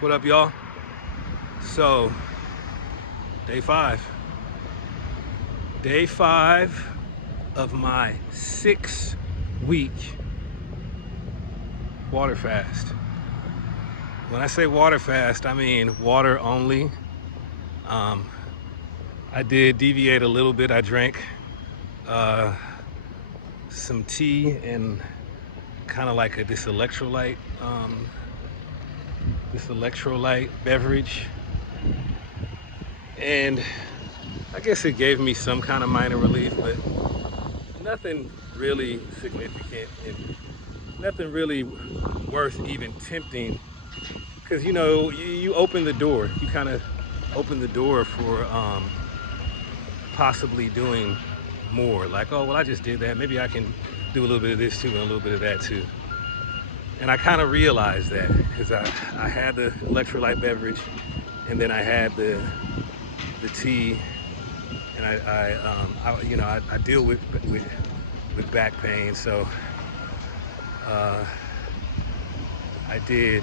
What up, y'all? So, day five. Day five of my 6-week water fast. When I say water fast, I mean water only. Um, I did deviate a little bit. I drank uh, some tea and kind of like this electrolyte beverage, and I guess it gave me some kind of minor relief, but nothing really significant and nothing really worth even tempting. Because you open the door, you kind of open the door for possibly doing more. Like, oh well, I just did that. Maybe I can do a little bit of this too and a little bit of that too. And I kind of realized that because I had the electrolyte beverage, and then I had the tea, and I deal with back pain, so uh, I did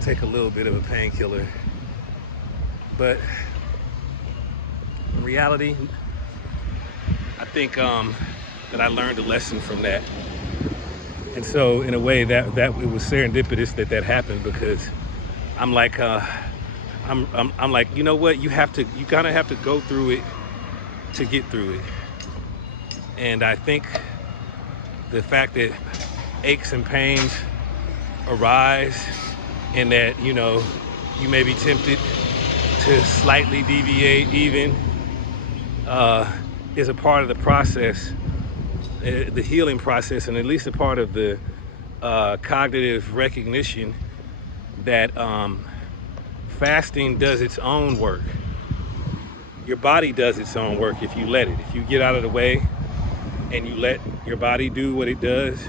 take a little bit of a painkiller, but in reality, I think that I learned a lesson from that, and so in a way that it was serendipitous that happened, because I'm like I'm like, you know what, you kind of have to go through it to get through it. And I think the fact that aches and pains arise, and that you may be tempted to slightly deviate even, is a part of the process, the healing process, and at least a part of the cognitive recognition that fasting does its own work. Your body does its own work if you let it. If you get out of the way and you let your body do what it does,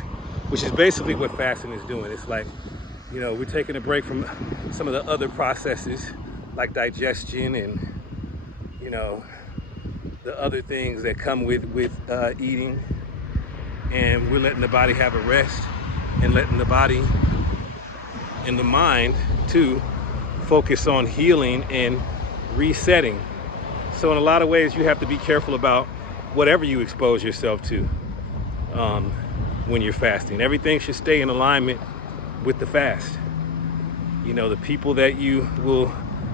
which is basically what fasting is doing. It's like, we're taking a break from some of the other processes like digestion and, the other things that come with eating. And we're letting the body have a rest, and letting the body and the mind too focus on healing and resetting. So in a lot of ways, you have to be careful about whatever you expose yourself to when you're fasting. Everything should stay in alignment with the fast. The people that you will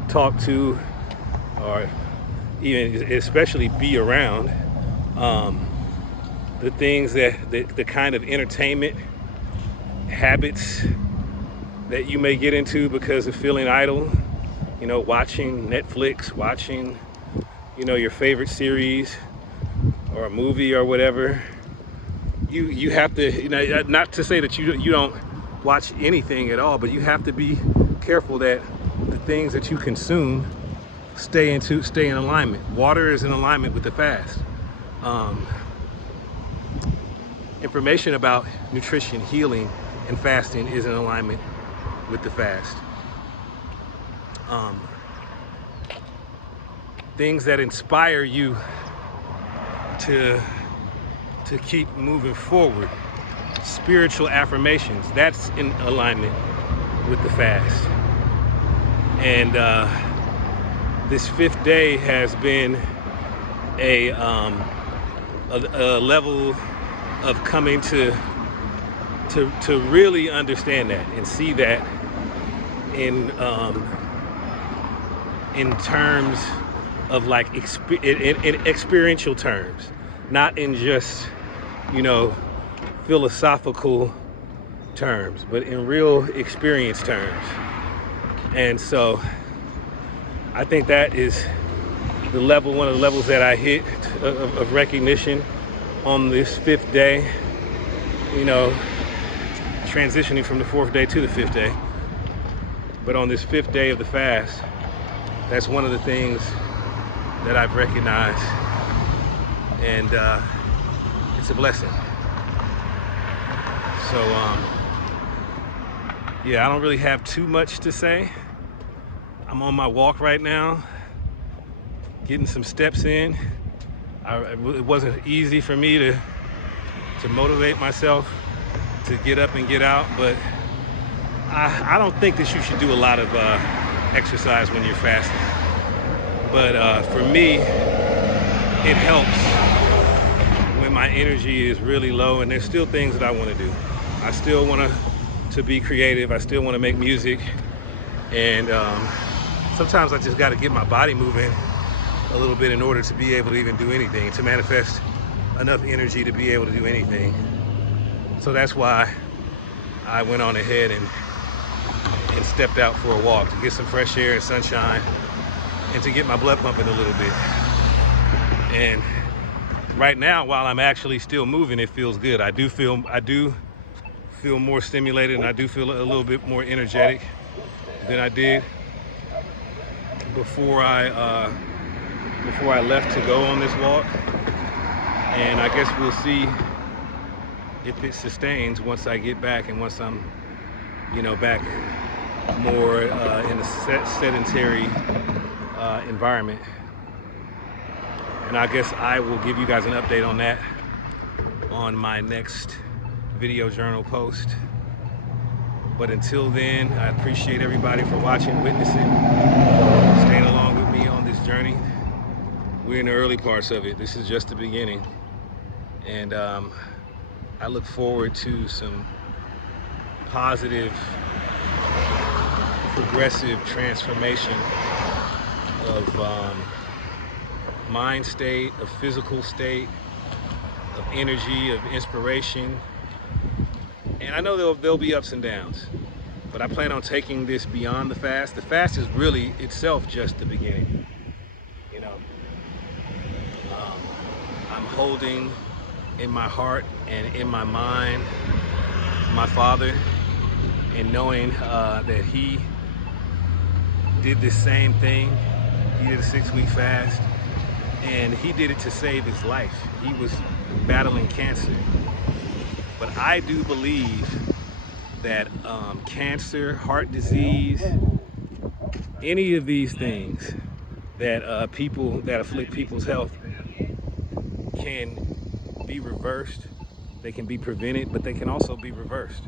talk to, or even especially be around, the things the kind of entertainment habits that you may get into because of feeling idle, watching Netflix, watching, your favorite series or a movie or whatever. You have to, not to say that you don't watch anything at all, but you have to be careful that the things that you consume stay in alignment. Water is in alignment with the fast. Information about nutrition, healing, and fasting is in alignment with the fast. Things that inspire you to keep moving forward. Spiritual affirmations, that's in alignment with the fast. And this 5th day has been a level of coming to really understand that and see that in terms of like in experiential terms, not in just philosophical terms, but in real experience terms. And so I think that is one of the levels that I hit of recognition on this 5th day, transitioning from the 4th day to the 5th day. But on this 5th day of the fast, that's one of the things that I've recognized, and it's a blessing. So yeah, I don't really have too much to say. I'm on my walk right now, getting some steps in. It wasn't easy for me to motivate myself to get up and get out, but I don't think that you should do a lot of exercise when you're fasting. But for me, it helps when my energy is really low, and there's still things that I want to do. I still want to be creative. I still want to make music. And sometimes I just got to get my body moving a little bit in order to be able to even do anything, to manifest enough energy to be able to do anything. So that's why I went on ahead and stepped out for a walk to get some fresh air and sunshine and to get my blood pumping a little bit. And right now, while I'm actually still moving, it feels good. I do feel more stimulated, and I do feel a little bit more energetic than I did before I left to go on this walk. And I guess we'll see if it sustains once I get back and once I'm, back more in a sedentary environment. And I guess I will give you guys an update on that on my next video journal post. But until then, I appreciate everybody for watching, witnessing, staying along with me on this journey. We're in the early parts of it. This is just the beginning. And I look forward to some positive, progressive transformation of mind state, of physical state, of energy, of inspiration. And I know there'll be ups and downs, but I plan on taking this beyond the fast. The fast is really itself just the beginning. I'm holding in my heart and in my mind my father, and knowing that he did the same thing. He did a 6-week fast, and he did it to save his life. He was battling cancer. But I do believe that cancer, heart disease, any of these things that that afflict people's health can be reversed. They can be prevented, but they can also be reversed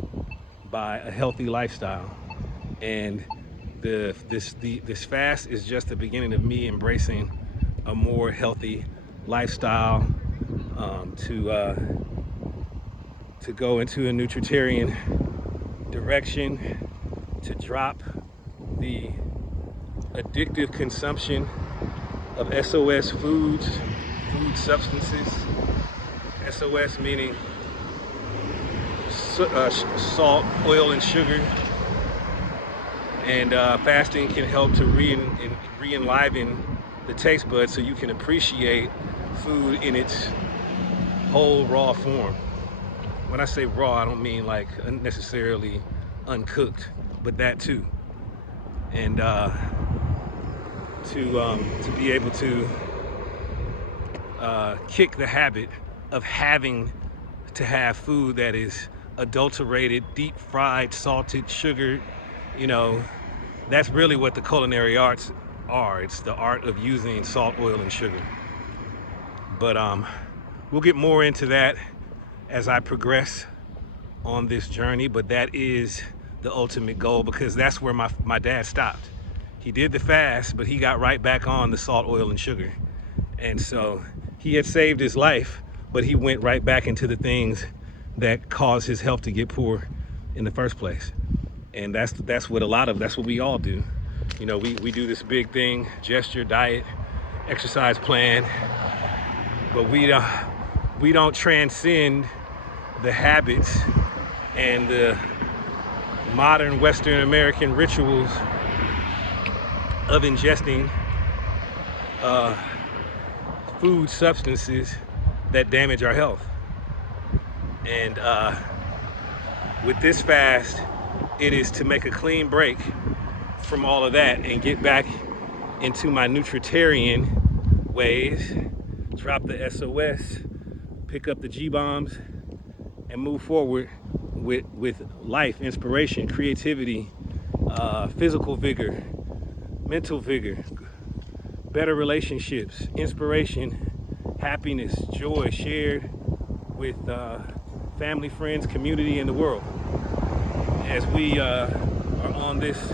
by a healthy lifestyle. And this fast is just the beginning of me embracing a more healthy lifestyle, to go into a nutritarian direction, to drop the addictive consumption of SOS foods, food substances. SOS meaning salt, oil, and sugar. And fasting can help to re-enliven the taste buds so you can appreciate food in its whole raw form. When I say raw, I don't mean like necessarily uncooked, but that too. And to be able to kick the habit of having to have food that is adulterated, deep fried, salted, sugared, that's really what the culinary arts are. It's the art of using salt, oil, and sugar. But we'll get more into that as I progress on this journey, but that is the ultimate goal, because that's where my dad stopped. He did the fast, but he got right back on the salt, oil, and sugar. And so he had saved his life, but he went right back into the things that caused his health to get poor in the first place. And that's what we all do. We do this big thing, gesture, diet, exercise plan, but we don't transcend the habits and the modern Western American rituals of ingesting food substances that damage our health. And with this fast, it is to make a clean break from all of that and get back into my nutritarian ways, drop the SOS, pick up the G-bombs, and move forward with life, inspiration, creativity, physical vigor, mental vigor, better relationships, inspiration, happiness, joy shared with family, friends, community, and the world. As we are on this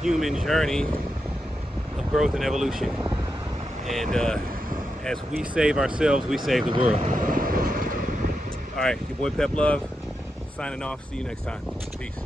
human journey of growth and evolution. And as we save ourselves, we save the world. All right, your boy Pep Love, signing off. See you next time. Peace.